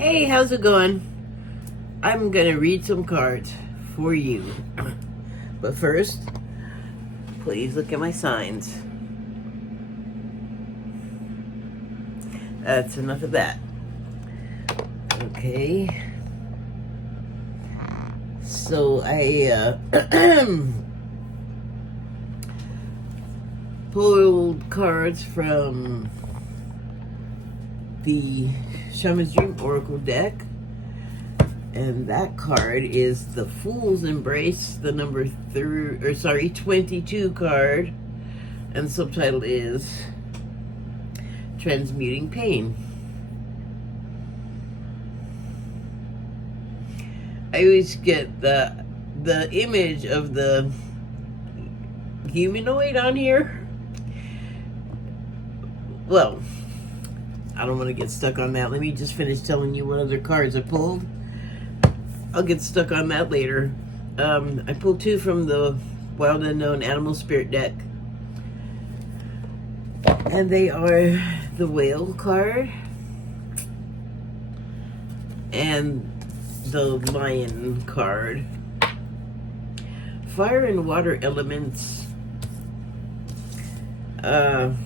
Hey, how's it going? I'm gonna read some cards for you. But first, please look at my signs. That's enough of that. Okay. So I pulled cards from the Shaman's Dream Oracle deck. And that card is the Fool's Embrace, the number 22 card. And subtitle is Transmuting Pain. I always get the image of the humanoid on here. Well, I don't want to get stuck on that. Let me just finish telling you what other cards I pulled. I'll get stuck on that later. I pulled two from the Wild Unknown Animal Spirit deck. And they are the Whale card and the Lion card. Fire and water elements. And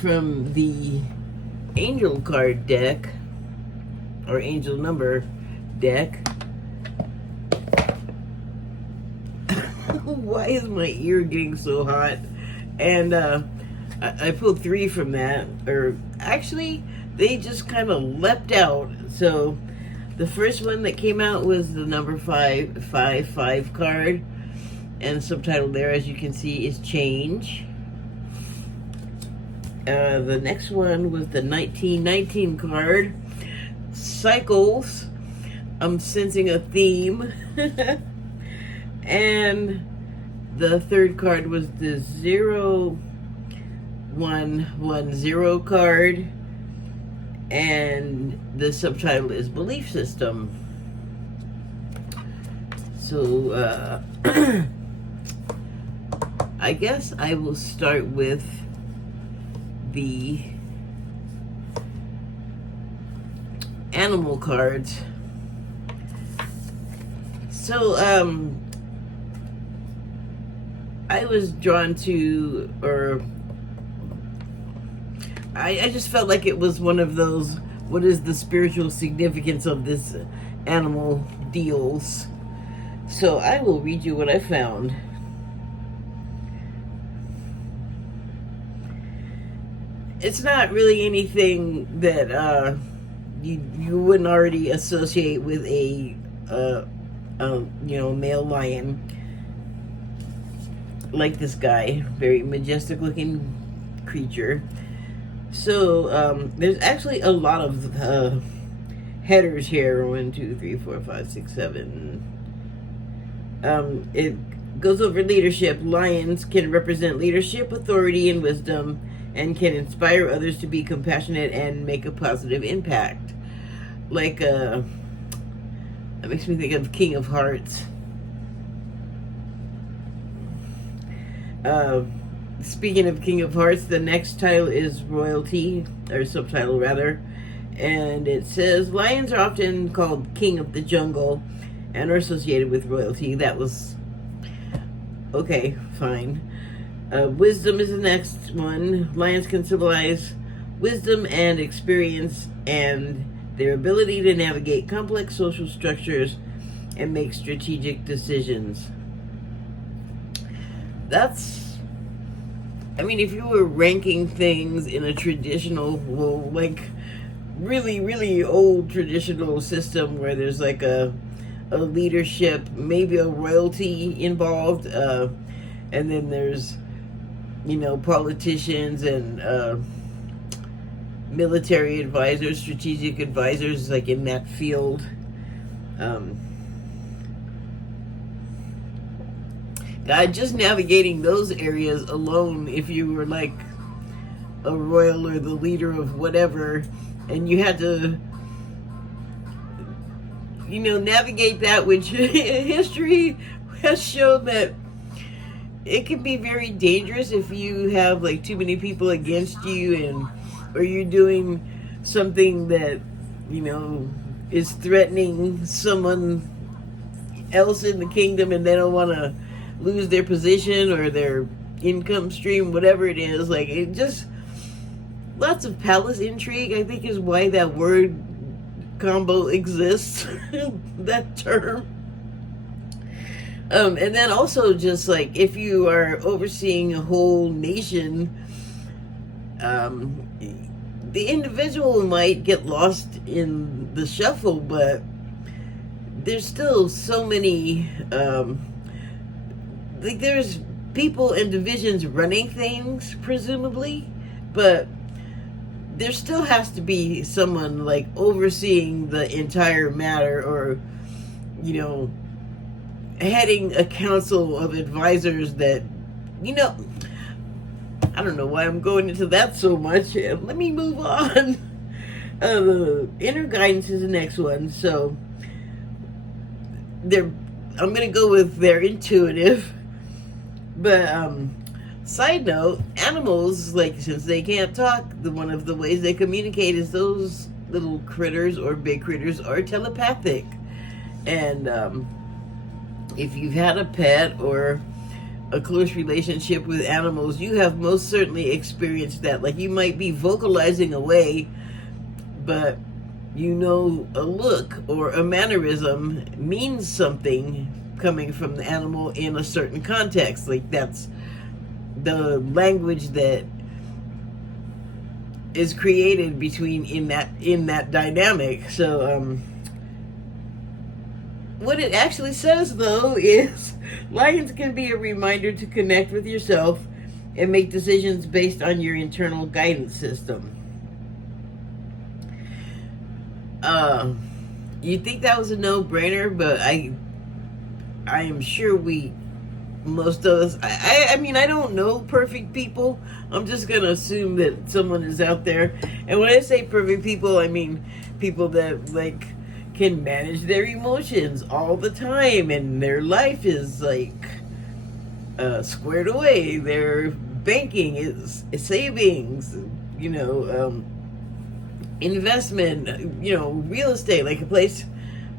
from the Angel card deck, or Angel number deck. Why is my ear getting so hot? And I pulled three from that, or actually they just kind of leapt out. So the first one that came out was the number 555 card, and subtitle there, as you can see, is Change. The next one was the 1919 card, Cycles. I'm sensing a theme. And the third card was the 0110 card, and the subtitle is Belief System. So I guess I will start with the animal cards. So I was drawn to, or I just felt like it was one of those, what is the spiritual significance of this animal deals. So I will read you what I found. It's not really anything that you wouldn't already associate with a male lion, like this guy, very majestic looking creature. So there's actually a lot of headers here. 1, 2, 3, 4, 5, 6, 7. It goes over leadership. Lions can represent leadership, authority, and wisdom, and can inspire others to be compassionate and make a positive impact. Like, that makes me think of King of Hearts. Speaking of King of Hearts, the next title is Royalty, or subtitle rather, and it says, lions are often called king of the jungle and are associated with royalty. That was, okay, fine. Wisdom is the next one. Lions can symbolize wisdom and experience and their ability to navigate complex social structures and make strategic decisions. That's, I mean, if you were ranking things in a traditional, well, like really, really old traditional system where there's like a leadership, maybe a royalty involved, and then there's, politicians and military advisors, strategic advisors, like in that field. Just navigating those areas alone, if you were like a royal or the leader of whatever, and you had to, navigate that, which history has shown that it can be very dangerous if you have like too many people against you, or you're doing something that, is threatening someone else in the kingdom, and they don't want to lose their position or their income stream, whatever it is. Like, it just, lots of palace intrigue, I think, is why that word combo exists. That term. And then also, just like, if you are overseeing a whole nation, the individual might get lost in the shuffle, but there's still so many, like, there's people and divisions running things, presumably, but there still has to be someone, like, overseeing the entire matter, or, heading a council of advisors that, I don't know why I'm going into that so much. Let me move on. Inner guidance is the next one. So I'm going to go with they're intuitive. But side note, animals, like, since they can't talk, one of the ways they communicate is those little critters or big critters are telepathic. And if you've had a pet or a close relationship with animals, you have most certainly experienced that. Like, you might be vocalizing away, but a look or a mannerism means something coming from the animal in a certain context. Like, that's the language that is created in that dynamic. So what it actually says, though, is lions can be a reminder to connect with yourself and make decisions based on your internal guidance system. You'd think that was a no-brainer, but I am sure most of us, I mean, I don't know perfect people. I'm just going to assume that someone is out there. And when I say perfect people, I mean people that, like, can manage their emotions all the time, and their life is, like, squared away. Their banking is savings, investment, real estate, like a place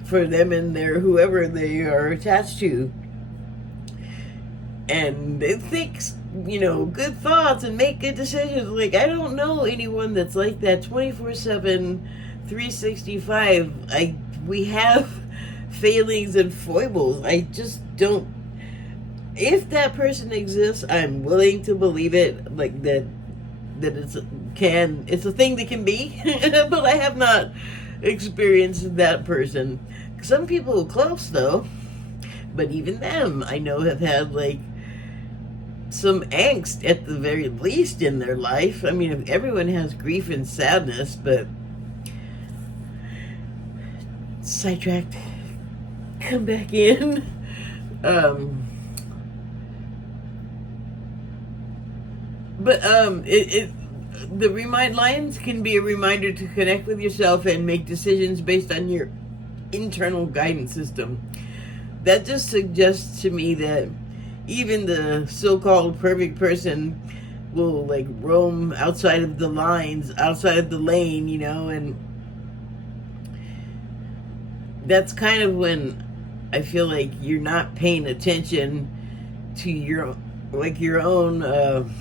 for them and their whoever they are attached to. And they think, good thoughts and make good decisions. Like, I don't know anyone that's like that 24/7, 365. We have failings and foibles. I just don't. If that person exists, I'm willing to believe it. Like, that it's a thing that can be. But I have not experienced that person. Some people close, though. But even them, I know, have had, like, some angst at the very least in their life. I mean, everyone has grief and sadness, but sidetracked. Come back in. Lions can be a reminder to connect with yourself and make decisions based on your internal guidance system. That just suggests to me that even the so-called perfect person will, like, roam outside of the lines, outside of the lane, and that's kind of when I feel like you're not paying attention to your own,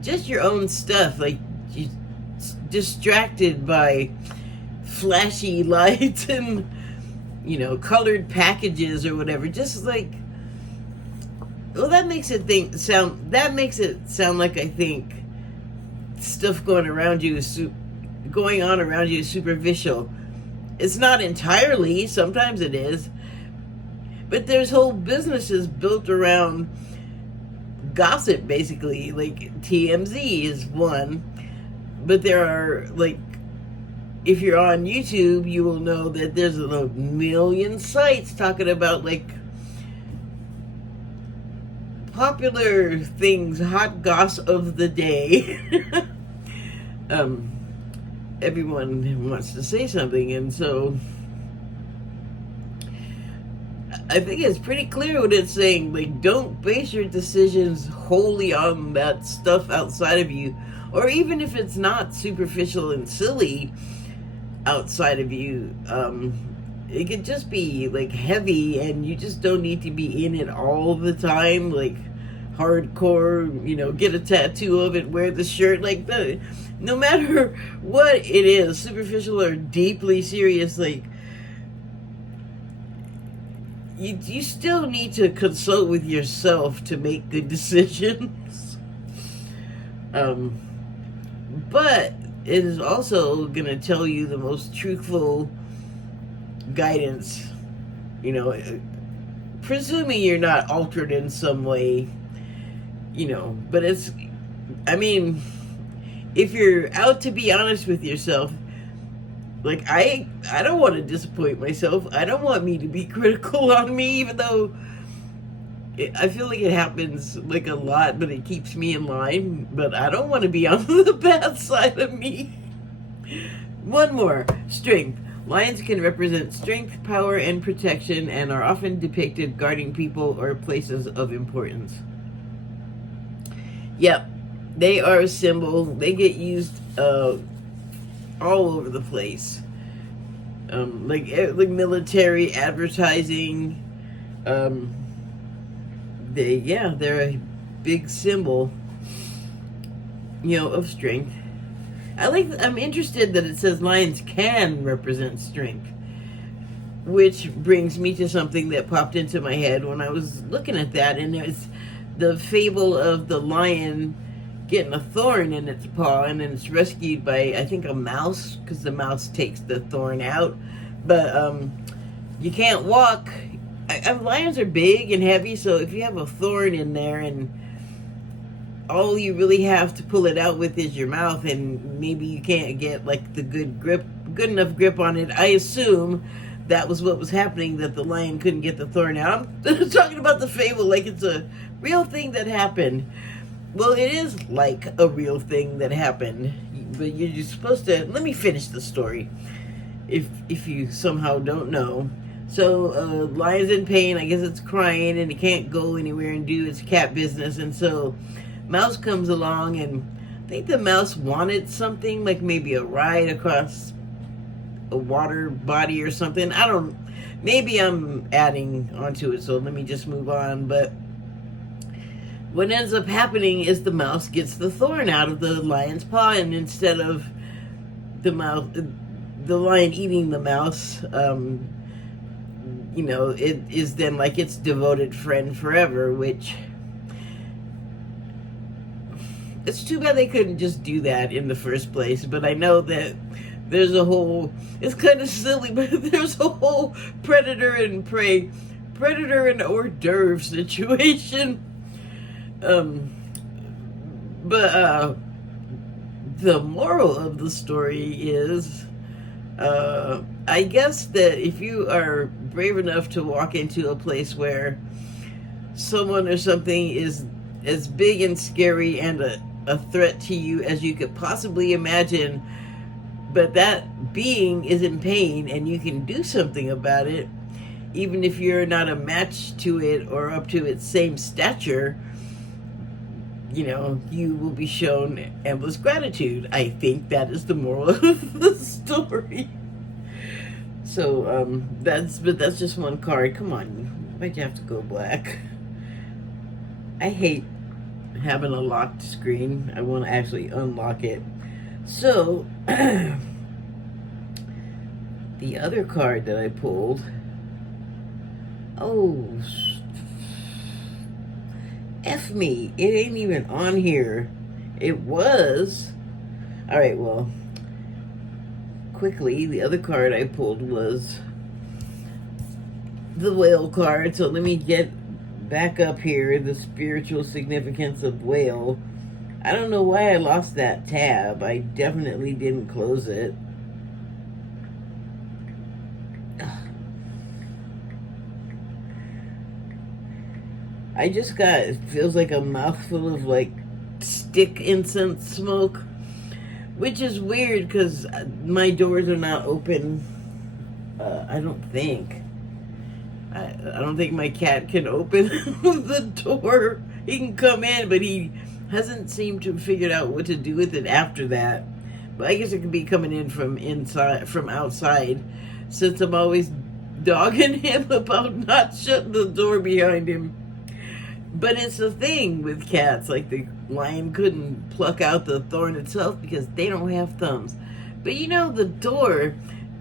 just your own stuff. Like, you're distracted by flashy lights and, colored packages or whatever. Just like, well, that makes it sound like, I think, stuff going on around you is superficial. It's not entirely. Sometimes it is. But there's whole businesses built around gossip, basically. Like, TMZ is one. But there are, like, if you're on YouTube, you will know that there's a million sites talking about, like, popular things, hot goss of the day. Everyone wants to say something, and so I think it's pretty clear what it's saying. Like, don't base your decisions wholly on that stuff outside of you, or even if it's not superficial and silly outside of you. It could just be like heavy, and you just don't need to be in it all the time. Like hardcore, get a tattoo of it, wear the shirt. Like no matter what it is, superficial or deeply serious, like. You still need to consult with yourself to make good decisions. But it is also going to tell you the most truthful guidance, presuming you're not altered in some way, but if you're out to be honest with yourself, like, I don't want to disappoint myself. I don't want me to be critical on me, even though I feel like it happens, like, a lot, but it keeps me in line. But I don't want to be on the bad side of me. One more. Strength. Lions can represent strength, power, and protection, and are often depicted guarding people or places of importance. Yep. They are a symbol. They get used all over the place, like military advertising. They're a big symbol, of strength. I'm interested that it says lions can represent strength, which brings me to something that popped into my head when I was looking at that, and it's the fable of the lion getting a thorn in its paw, and then it's rescued by, I think, a mouse, because the mouse takes the thorn out. But you can't walk. Lions are big and heavy, so if you have a thorn in there and all you really have to pull it out with is your mouth, and maybe you can't get like the good enough grip on it. I assume that was what was happening, that the lion couldn't get the thorn out. I'm talking about the fable like it's a real thing that happened. Well, it is like a real thing that happened, but you're just supposed to. Let me finish the story, if you somehow don't know. So, lion's in pain. I guess it's crying, and it can't go anywhere and do its cat business. And so, mouse comes along, and I think the mouse wanted something, like maybe a ride across a water body or something. Maybe I'm adding onto it, so let me just move on. But what ends up happening is the mouse gets the thorn out of the lion's paw, and instead of the lion eating the mouse, it is then like its devoted friend forever, which it's too bad they couldn't just do that in the first place. But I know that there's it's kind of silly, but there's a whole predator and prey, predator and hors d'oeuvre situation. But the moral of the story is, I guess that if you are brave enough to walk into a place where someone or something is as big and scary and a threat to you as you could possibly imagine, but that being is in pain and you can do something about it, even if you're not a match to it or up to its same stature, you will be shown endless gratitude. I think that is the moral of the story. So, that's just one card. Come on, why'd you have to go black? I hate having a locked screen. I want to actually unlock it. So, the other card that I pulled, F me, it ain't even on here. It was. Alright, well, quickly, the other card I pulled was the whale card. So let me get back up here, the spiritual significance of whale. I don't know why I lost that tab. I definitely didn't close it. It feels like a mouthful of like stick incense smoke, which is weird because my doors are not open, I don't think. I don't think my cat can open the door. He can come in, but he hasn't seemed to have figured out what to do with it after that. But I guess it could be coming in from outside, since I'm always dogging him about not shutting the door behind him. But it's the thing with cats, like the lion couldn't pluck out the thorn itself because they don't have thumbs. But you know, the door,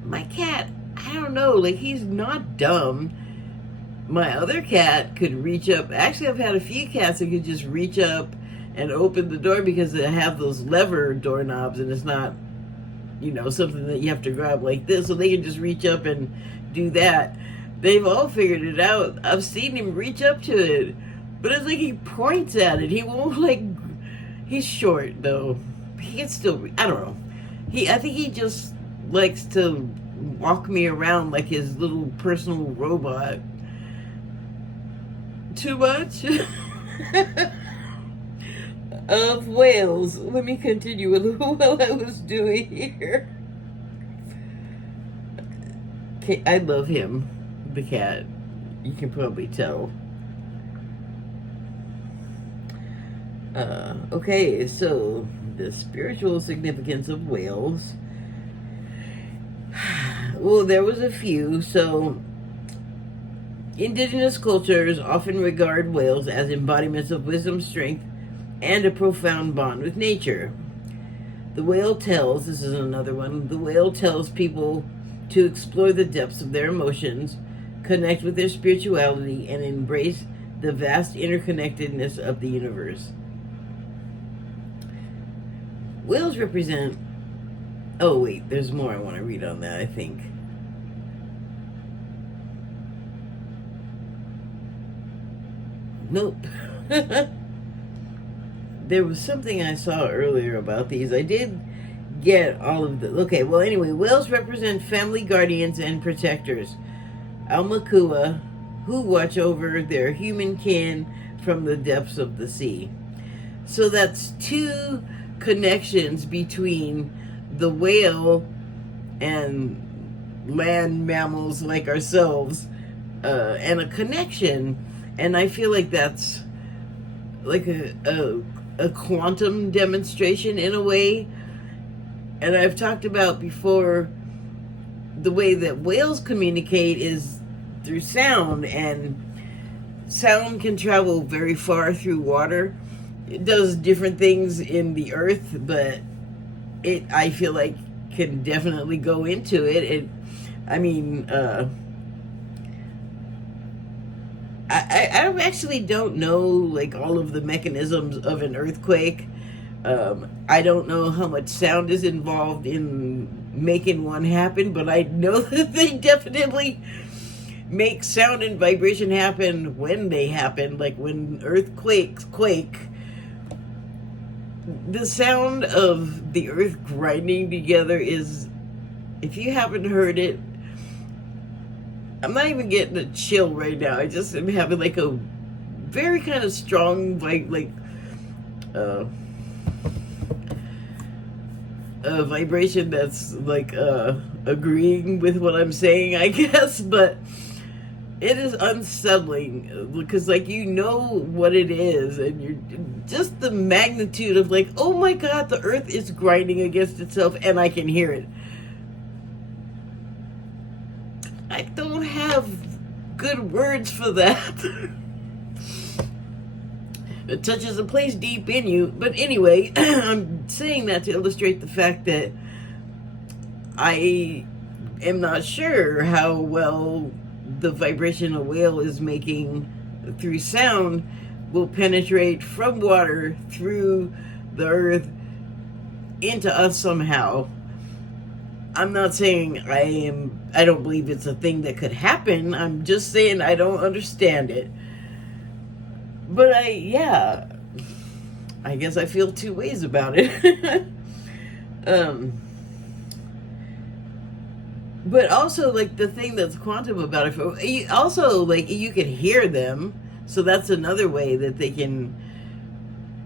my cat, I don't know, like he's not dumb. My other cat could reach up. Actually, I've had a few cats that could just reach up and open the door because they have those lever doorknobs and it's not, you know, something that you have to grab like this. So they can just reach up and do that. They've all figured it out. I've seen him reach up to it, but it's like he points at it. He won't, like, he's short though. He can still, I don't know. I think he just likes to walk me around like his little personal robot. Too much of whales. Let me continue with what I was doing here. Okay, I love him, the cat. You can probably tell. Okay, so the spiritual significance of whales. Well, there was a few. So indigenous cultures often regard whales as embodiments of wisdom, strength, and a profound bond with nature. The whale tells, this is another one, the whale tells people to explore the depths of their emotions, connect with their spirituality, and embrace the vast interconnectedness of the universe. Whales represent, oh wait, there's more I want to read on that, I think. Nope. There was something I saw earlier about these. I did get all of the... Okay, well, anyway, whales represent family guardians and protectors, Aumakua, who watch over their human kin from the depths of the sea. So that's two connections between the whale and land mammals like ourselves, and a connection. And I feel like that's like a quantum demonstration in a way. And I've talked about before the way that whales communicate is through sound, and sound can travel very far through water. It does different things in the earth, but it, I feel like, can definitely go into it. I actually don't know, like, all of the mechanisms of an earthquake. I don't know how much sound is involved in making one happen, but I know that they definitely make sound and vibration happen when they happen. Like when earthquakes quake, the sound of the earth grinding together is, if you haven't heard it, I'm not even getting a chill right now. I just am having like a very kind of strong, a vibration that's like agreeing with what I'm saying, I guess. But it is unsettling because, like, you know what it is, and you're just the magnitude of, like, oh my God, the earth is grinding against itself, and I can hear it. I don't have good words for that. It touches a place deep in you. But anyway, I'm saying that to illustrate the fact that I am not sure how well the vibration a whale is making through sound will penetrate from water through the earth into us somehow. I'm not saying I don't believe it's a thing that could happen. I'm just saying I don't understand it. But I guess I feel two ways about it. But also, like, the thing that's quantum about it, also, like, you can hear them, so that's another way that they can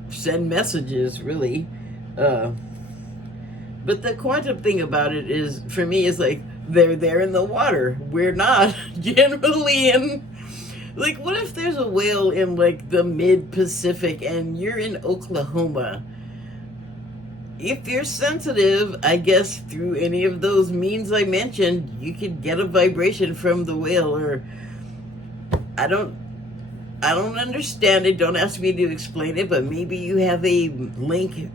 send messages, really. But the quantum thing about it is, for me, is like, they're there in the water. We're not generally in. Like, what if there's a whale in, like, the mid-Pacific and you're in Oklahoma? If you're sensitive, I guess through any of those means I mentioned, you could get a vibration from the whale. Or I don't understand it. Don't ask me to explain it, but maybe you have a link,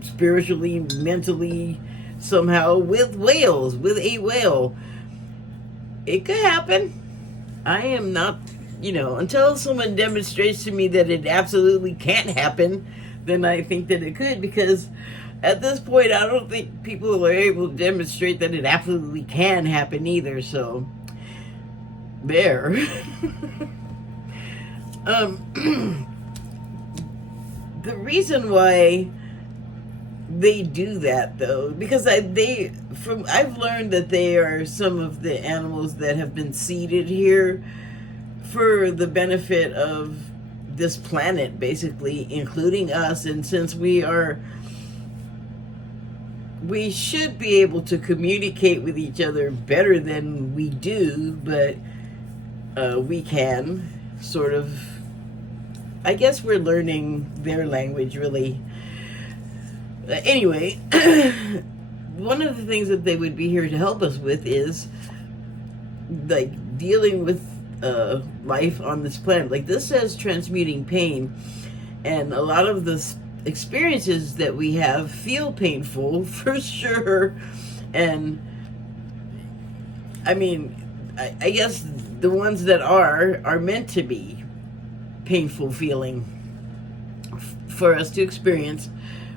spiritually, mentally, somehow with whales, with a whale. It could happen. I am not, until someone demonstrates to me that it absolutely can't happen, then I think that it could, because at this point, I don't think people are able to demonstrate that it absolutely can happen either, so there. The reason why they do that, though, because I've learned that they are some of the animals that have been seeded here for the benefit of this planet, basically, including us. And since we should be able to communicate with each other better than we do, but we can sort of, I guess we're learning their language, really. Anyway, one of the things that they would be here to help us with is, like, dealing with life on this planet. Like, this says transmuting pain, and a lot of the experiences that we have feel painful, for sure. And I mean, I guess the ones that are meant to be painful feeling for us to experience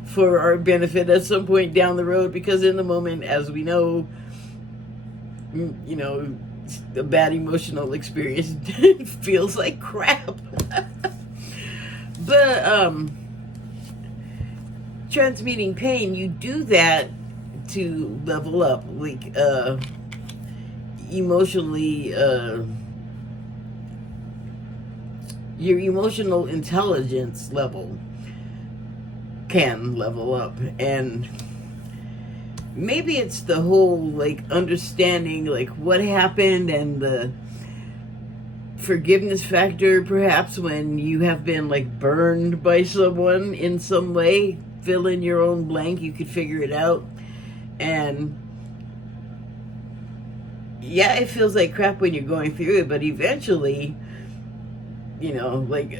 for our benefit at some point down the road, because in the moment, as we know, a bad emotional experience feels like crap. But transmuting pain, you do that to level up, like emotionally, your emotional intelligence level can level up. And maybe it's the whole, like, understanding, like, what happened, and the forgiveness factor, perhaps, when you have been, like, burned by someone in some way. Fill in your own blank, you could figure it out. And yeah, it feels like crap when you're going through it, but eventually, like,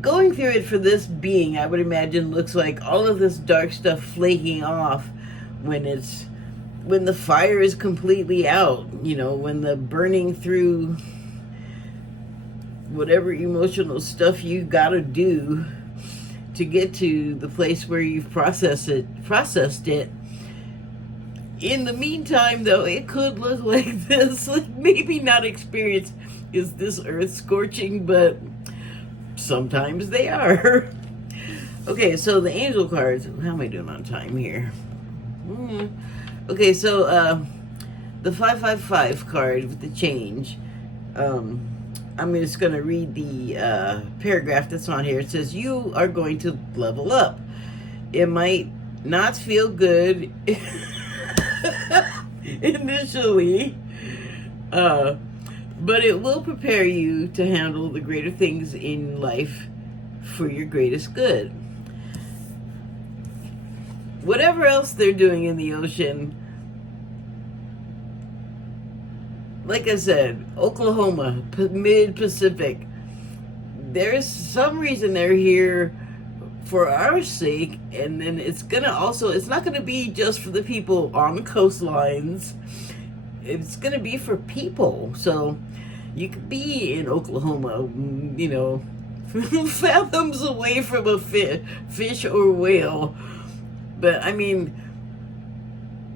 going through it for this being, I would imagine, looks like all of this dark stuff flaking off when the fire is completely out, when the burning through whatever emotional stuff you gotta do to get to the place where you've processed it. In the meantime, though, it could look like this. Like, maybe not experience is this earth scorching, but sometimes they are. Okay, so the angel cards. How am I doing on time here? Okay, so the 555 card with the change. I'm just going to read the paragraph that's on here. It says, you are going to level up. It might not feel good initially, but it will prepare you to handle the greater things in life for your greatest good. Whatever else they're doing in the ocean, like I said, Oklahoma, mid-Pacific, there's some reason they're here for our sake, and then it's not gonna be just for the people on the coastlines. It's gonna be for people. So you could be in Oklahoma, fathoms away from a fish or whale. But I mean,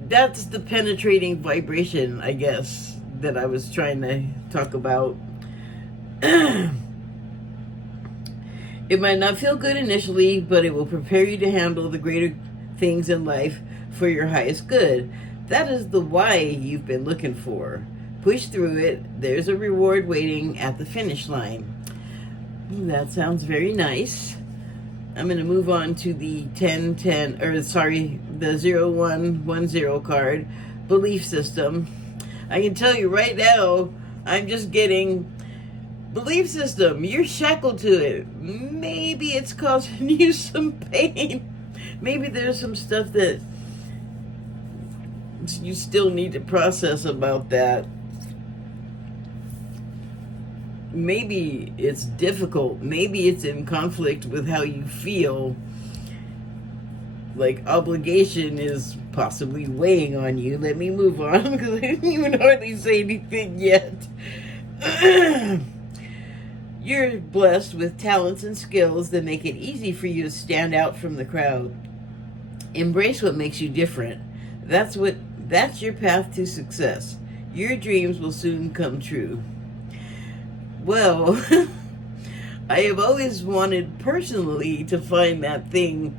that's the penetrating vibration, I guess, that I was trying to talk about. It might not feel good initially, but it will prepare you to handle the greater things in life for your highest good. That is the why you've been looking for. Push through it. There's a reward waiting at the finish line. That sounds very nice. I'm going to move on to the the 0110 card, belief system. I can tell you right now, I'm just getting belief system. You're shackled to it. Maybe it's causing you some pain. Maybe there's some stuff that you still need to process about that. Maybe it's difficult. Maybe it's in conflict with how you feel. Like obligation is possibly weighing on you. Let me move on because I didn't even hardly say anything yet. You're blessed with talents and skills that make it easy for you to stand out from the crowd. Embrace what makes you different. That's your path to success. Your dreams will soon come true. Well, I have always wanted personally to find that thing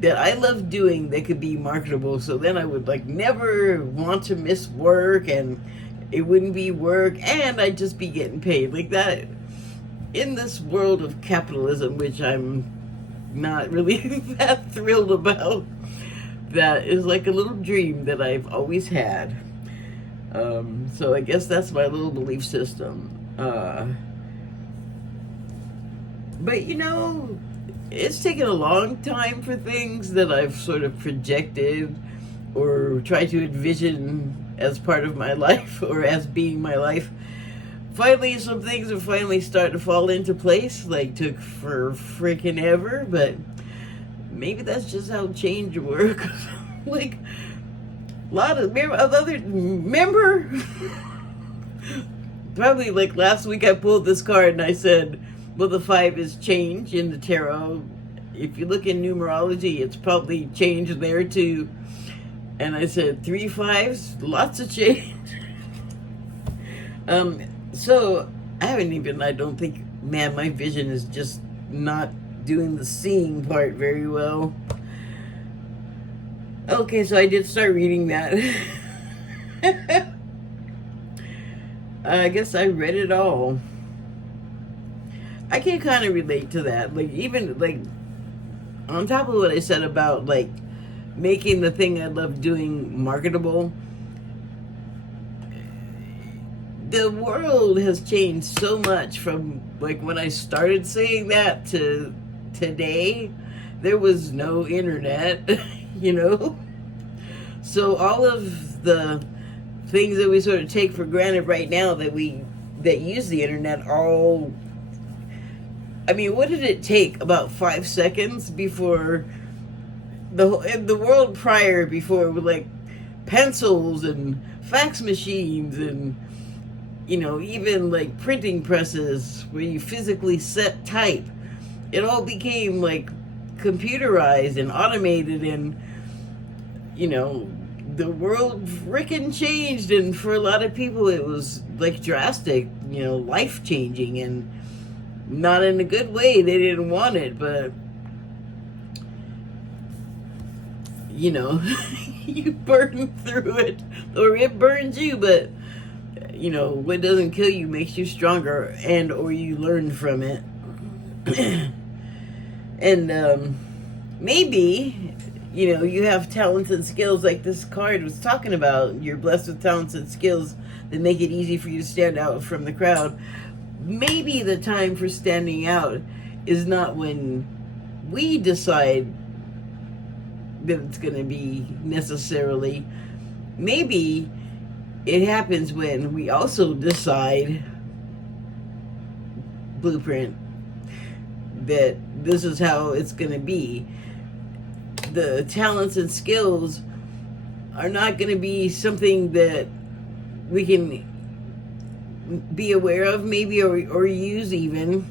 that I love doing that could be marketable. So then I would like never want to miss work, and it wouldn't be work, and I'd just be getting paid like that. In this world of capitalism, which I'm not really that thrilled about, that is like a little dream that I've always had. So I guess that's my little belief system. But you know, it's taken a long time for things that I've sort of projected or tried to envision as part of my life or as being my life. Finally, some things have finally started to fall into place. Like, took for freaking ever, but maybe that's just how change works. Like, a lot of remember probably like last week I pulled this card and I said, well, the 5 is change in the tarot. If you look in numerology, it's probably change there too. And I said 3 5s, lots of change. So I don't think, man, my vision is just not doing the seeing part very well. Okay, so I did start reading that. I guess I read it all. I can kind of relate to that. Like, even, like, on top of what I said about, like, making the thing I love doing marketable, the world has changed so much from, like, when I started saying that to today. There was no internet, you know? So all of the things that we sort of take for granted right now that use the internet all... I mean, what did it take? About 5 seconds before the world prior, before, with like pencils and fax machines and, you know, even like printing presses where you physically set type. It all became like computerized and automated, and, you know, the world frickin' changed, and for a lot of people it was like drastic, you know, life changing, and not in a good way. They didn't want it, but, you know, you burn through it, or it burns you, but, you know, what doesn't kill you makes you stronger, and or you learn from it. And maybe, you know, you have talents and skills like this card was talking about. You're blessed with talents and skills that make it easy for you to stand out from the crowd. Maybe the time for standing out is not when we decide that it's going to be necessarily. Maybe it happens when we also decide, blueprint, that this is how it's going to be. The talents and skills are not going to be something that we can be aware of, maybe, or use even,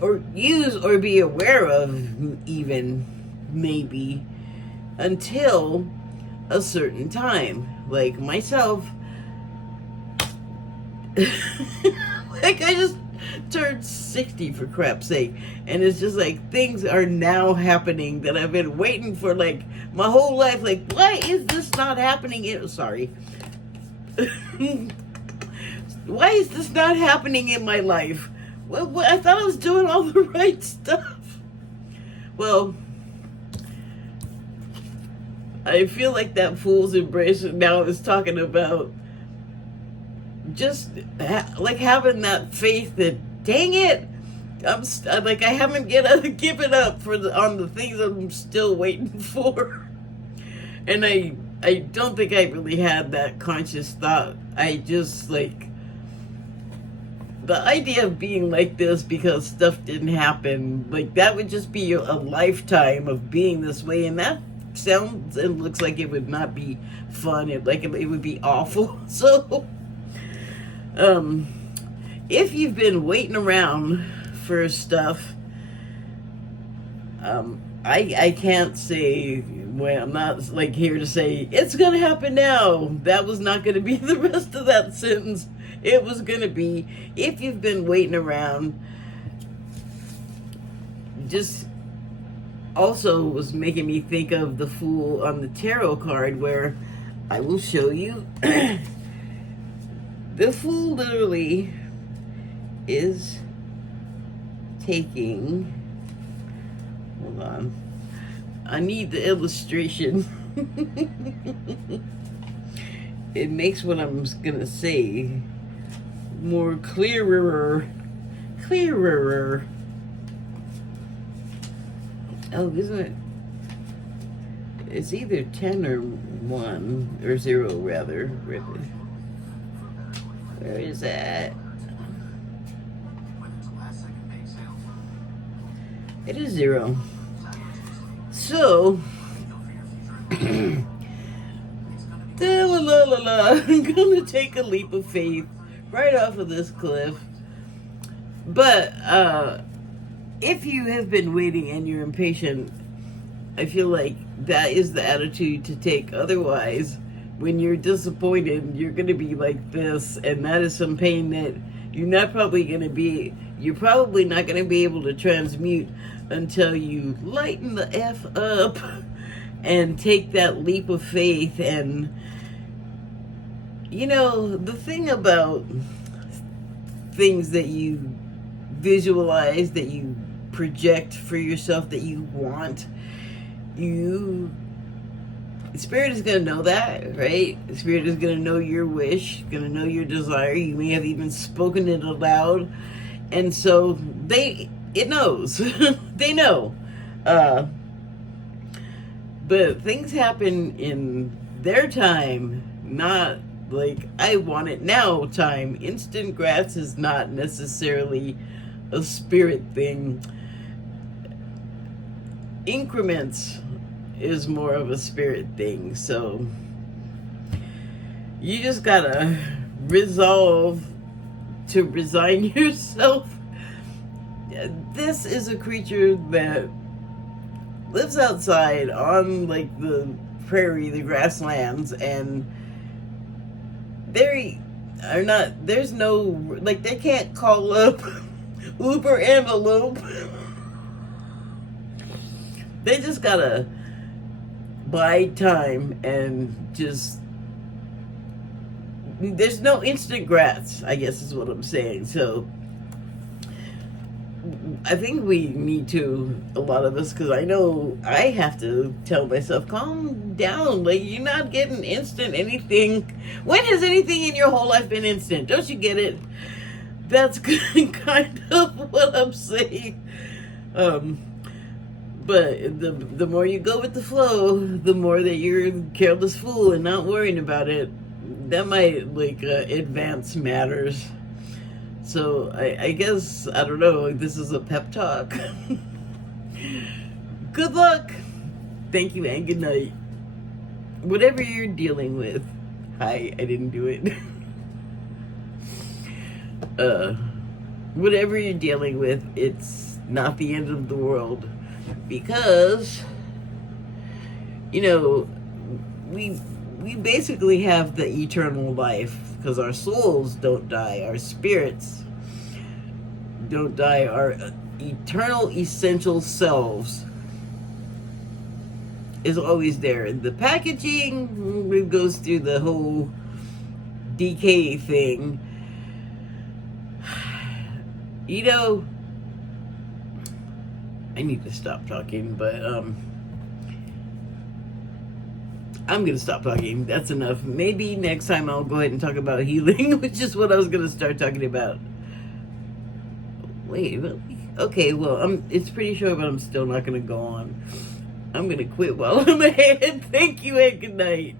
or use or be aware of even, maybe, until a certain time. Like myself, like I just turned 60, for crap's sake, and it's just like things are now happening that I've been waiting for like my whole life. Like, why is this not happening? Sorry. Why is this not happening in my life? Well, I thought I was doing all the right stuff. Well, I feel like that fool's embrace now is talking about just like having that faith that, dang it, like I haven't given up on the things I'm still waiting for. And I don't think I really had that conscious thought. I just like the idea of being like this because stuff didn't happen, like that would just be a lifetime of being this way, and that sounds and looks like it would not be fun. It would be awful. So if you've been waiting around for stuff, I can't say, well, I'm not like here to say it's gonna happen now. That was not gonna be the rest of that sentence. It was gonna be, if you've been waiting around, just also was making me think of the Fool on the tarot card, where I will show you. The Fool literally is taking, hold on, I need the illustration. It makes what I'm gonna say more clearer. Oh, isn't it? It's either 10 or 1 or 0 rather. Where is that? It is 0. So I'm gonna take a leap of faith right off of this cliff. But if you have been waiting and you're impatient, I feel like that is the attitude to take. Otherwise, when you're disappointed, you're gonna be like this, and that is some pain that you're probably not gonna be able to transmute until you lighten the F up and take that leap of faith. And you know, the thing about things that you visualize, that you project for yourself, that you want, Spirit is going to know that, right? Spirit is going to know your wish, going to know your desire. You may have even spoken it aloud. And so it knows. They know. But things happen in their time, not like I want it now time. Instant grats is not necessarily a spirit thing. Increments is more of a spirit thing. So you just gotta resolve to resign yourself. This is a creature that lives outside on like the prairie, the grasslands, and there's no, like, they can't call up Uber envelope. They just gotta bide time and just, there's no instant grats, I guess is what I'm saying. So I think we need to, a lot of us, because I know I have to tell myself, calm down, like, you're not getting instant anything. When has anything in your whole life been instant? Don't you get it? That's kind of what I'm saying. But the more you go with the flow, the more that you're a careless fool and not worrying about it, that might like advance matters. So I guess, I don't know, this is a pep talk. Good luck. Thank you and good night. Whatever you're dealing with. Hi, I didn't do it. Whatever you're dealing with, it's not the end of the world. Because, you know, we basically have the eternal life, because our souls don't die, our spirits don't die, our eternal essential selves is always there. The packaging, it goes through the whole decay thing. You know, I need to stop talking, but I'm gonna stop talking. That's enough. Maybe next time I'll go ahead and talk about healing, which is what I was gonna start talking about. Wait, okay, well, it's pretty short, but I'm still not gonna go on. I'm gonna quit while I'm ahead. Thank you and good night.